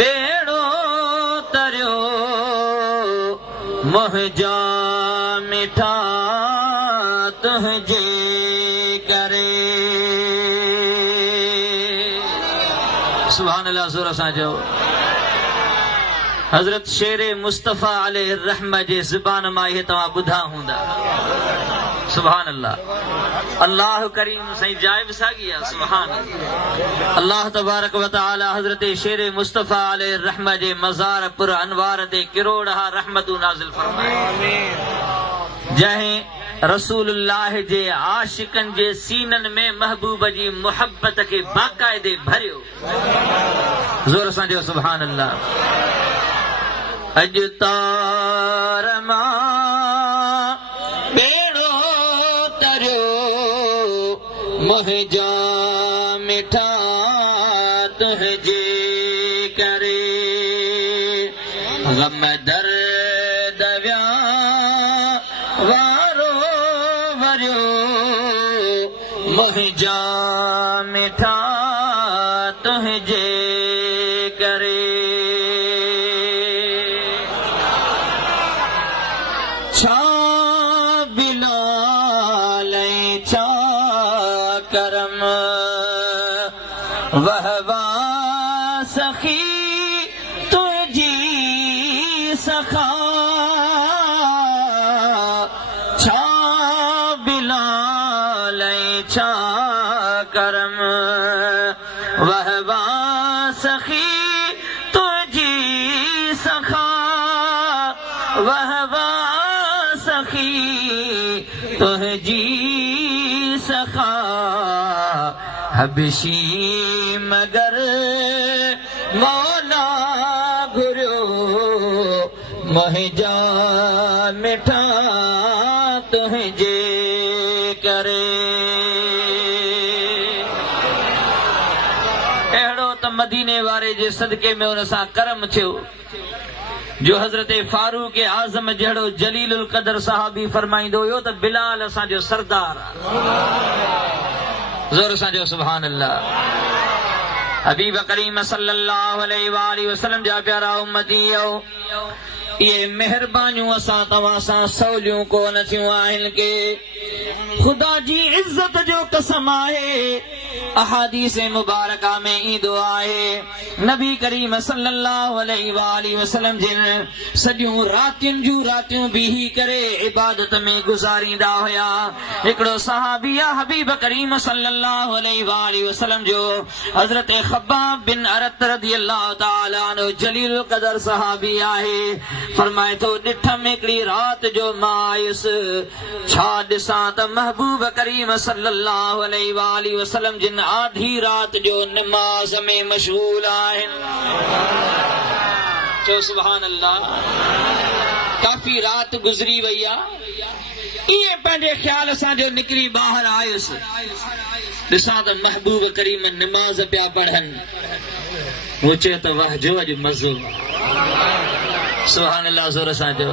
ॿेड़ो तरियो मुंहिंजा मिठा तुंहिंजे करे। सुभान अल्लाह ज़ोर सां चओ। हज़रत शेर मुस्तफ़ा अलैहि रहम जे ज़ुबान मां इहे तव्हां ॿुधा हूंदा। सुभान अल्लाह। अल्लाह करीम सही जाइब सागी आहे। सुभान अल्लाह। अल्लाह तबारक व तआला हज़रत शेर मुस्तफ़ा अलैहि रहम जे मज़ार पुर अनवार ते किरोड़ा रहमतूं नाज़िल फरमाए। जंहिं रसूलुल्लाह जे आशिकन जे सीनन में महबूब जी मोहब्बत के बाकायदे भरियो। जोर सां चओ सुभान अल्लाह। अज तार मां ॿेड़ो तरियो मुंहिंजा मिठा तुंहिंजे करे। गम दर्द वारो वरियो मुंहिंजा मिठा तुंहिंजे करे। छा बिलाल छा करम वहवा सखी तुझी सखा। छा बिलाल छा करम वहवा सखी तुझी सखा। वहवा सखी तुझी सखा। हबशी मगर मौला घुरियो मुंहिंजा मिठा तुंहिंजे करे। अहिड़ो त मदीने वारे जे सदके में उन सां करम थियो जो हज़रत फारूक आज़म जहिड़ो जलीलुल क़दर सहाबी फरमाईंदो हुयो त बिलाल असांजो सरदार आहे। ज़ोर सां चओ सुभान अल्लाह। हबीब करीम सल्लल्लाहु अलैहि वसल्लम जा प्यारा उम्मतीयो, ये मेहरबानियूं असां तव्हां सां सवलियूं कोन थियूं आहिनि के खुदा जी इज्जत जो कसम आहे। अहादीस मुबारका में ईंदो आहे नबी करीम सल्लल्लाहु अलैहि वसल्लम जिन सॼियूं रातियुनि जूं रातियूं बीही करे इबादत में गुज़ारींदा हुया। हिकिड़ो सहाबी आहे हबीब करीम सल्लल्लाहु अलैहि वसल्लम जो हज़रत ख़ब्बाब बिन अरत रज़ियल्लाहु तआला अन्हु जलीलुल क़दर सहाबी आहे। फरमाए थो ॾिठमि हिकिड़ी राति जो मां आयुसि छा ॾिसां त महबूब करीम सल्लल्लाहु अलैहि वसल्लम जिन आधी रात जो नमाज में मशगूल आहिनि। चो सुभान अल्लाह। काफ़ी रात गुज़री वई आहे। इएं पंहिंजे ख़्याल सां जो निकिरी ॿाहिरि आयुसि ॾिसां त महबूब करीम नमाज़ पिया पढ़नि। वो चए त वाह जो अॼु मज़ो। सुभान अल्लाह। ज़ोर सां चओ।